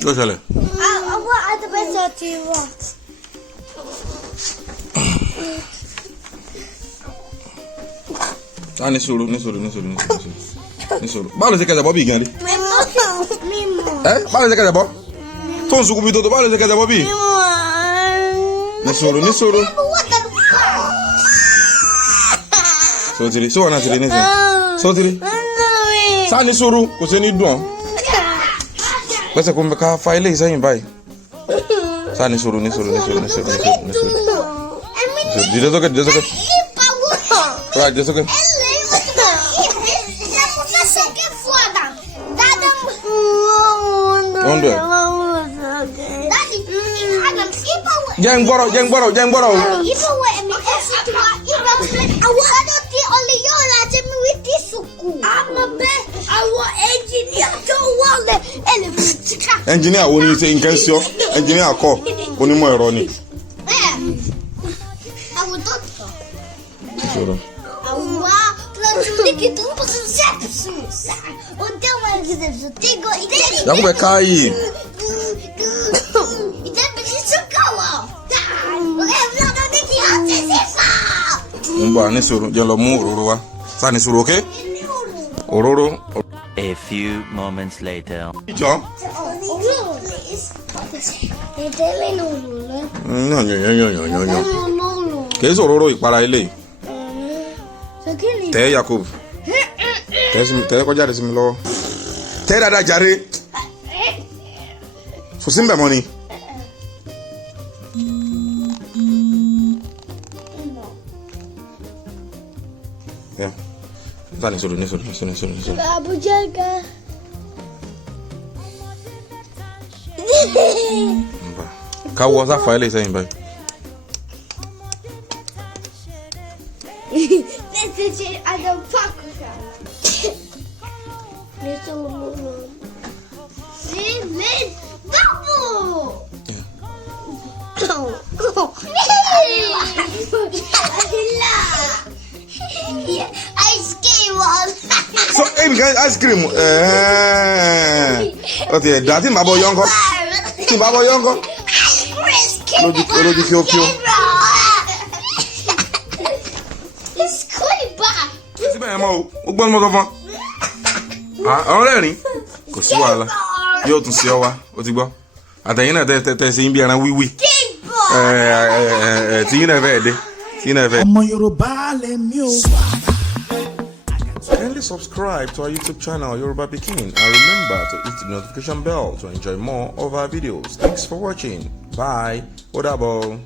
Go tell her. What other vessel do you want? Nisuru. Báwo ló ṣe kẹsẹ̀ bọ́ bí gan-an? Báwo ló ṣe kẹsẹ̀ bọ́? Tó ń sunkún bí tó báwo ló ṣe kẹsẹ̀ bọ́ bí? Nisuru. Sotiri, ṣé wọn náà ti rí nísìn? Sotiri. Sá nisuru, kò ṣe ní dùn ọ́. Pẹ́sẹ̀ kò ń bẹ ká fa ilé ìsẹ́yìn báyìí. Sá nisuru. Dìde sókè. Right, dìde sókè. Jeng boro. Engineer wo ni ṣe nǹkan sí ọ? Engineer kọ́ onímọ̀ ẹ̀rọ ni. Jakubie kai. Mba nisuru jelo mu òróró wa. Sa nisuru, okay? Òróró. A few moments later. Ijo. No. Kesi òróró ìpara ilé. Tẹ Yakub. Tẹ kọjá de sí mi lọ́wọ́. Tẹ dáadáa jàre. So simbe money. Yeah. Vale, nisuru. Abujaga. Ka wo sa fa ilé ìsẹ́yìn báyìí. This is I don't fuck with her. Double. Ice cream. So, ice cream. Okay, that thing babo yonko. Lójú fíofío. It's quite bad. Síbẹ̀ yẹn mọ́ o gbọ́n mọ́ kọ́fọ́n. Ọ̀rẹ́ rìn kò sí wàhálà yóò tún sí ọ wá o ti gbọ́ àtẹ̀yìn náà tẹ̀ sí ibi ẹran wíwí tí yín náà fẹ́ dé tí yín náà fẹ́. ọmọ Yorùbá lèmi o. Kindly subscribe to our YouTube channel Yoruba Pikin and remember to hit the notification bell to enjoy more of our videos. Thanks for watching. Bye. Ó dàbọ̀.